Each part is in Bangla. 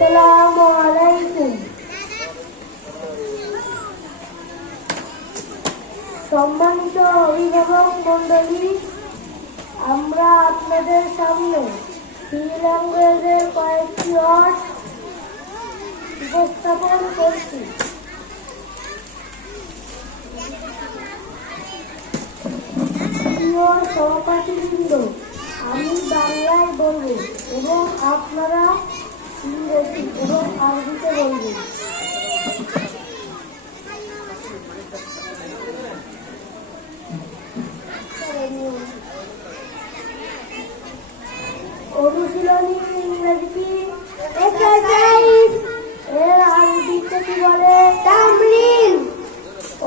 আসসালামু আলাইকুম। সম্মানিত অভিভাবক মণ্ডলী, আমরা আপনাদের সামনে সি ল্যাঙ্গুয়েজের কয়েকটি ওয়ার্ড উপস্থাপন করছি। প্রিয় সহপাঠীবৃন্দ, আমি বাংলায় বলবো এবং আপনারা ইংরেজি এবং আরবিতে বলবেন। অনুশীলনী ইংরেজি কি? এক্সারসাইজ। এর আরবিতে কি বলে? তামরিন।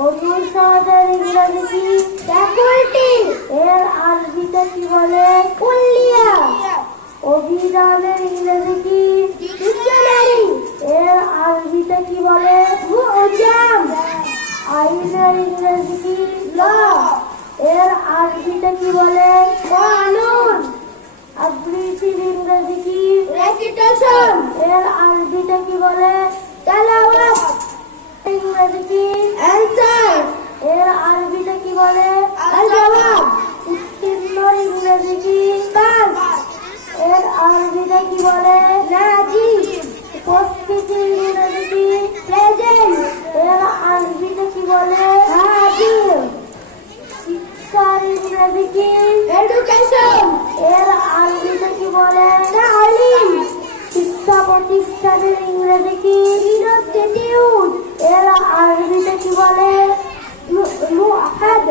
অনুশীলনের ইংরেজি কি? ফ্যাকাল্টি। এর আরবিতে কি বলে? কুল্লিয়া। অভিধানের ইংরেজি কি? ডিকশনারি। এর আরবিতে কি বলে? মুজাম। আইনের ইংরেজি কি? ল। এর আরবিতে কি বলে? কানুন। আবৃত্তির ইংরেজি কি? রেসিটেশন। এর আরবিতে কি বলে? তেলাওয়াত। ইংরেজি কি? অ্যানসার। এর আরবিতে কি বলে? আল জবাব। উত্তীর্ণর ইংরেজি কি? পাস। এর আরবিতে কি বলে? রাজিব। উপস্থিতির ইংরেজি কি? প্রেজেন্ট। এর আরবিতে কি বলে? হাজির। শিক্ষার ইংরেজি কি? এডুকেশন। এর আরবিতে কি বলে? তালিম। শিক্ষা প্রতিষ্ঠানের ইংরেজি কি? ইনস্টিটিউট। এর আরবিতে কি বলে? মুআহাদ।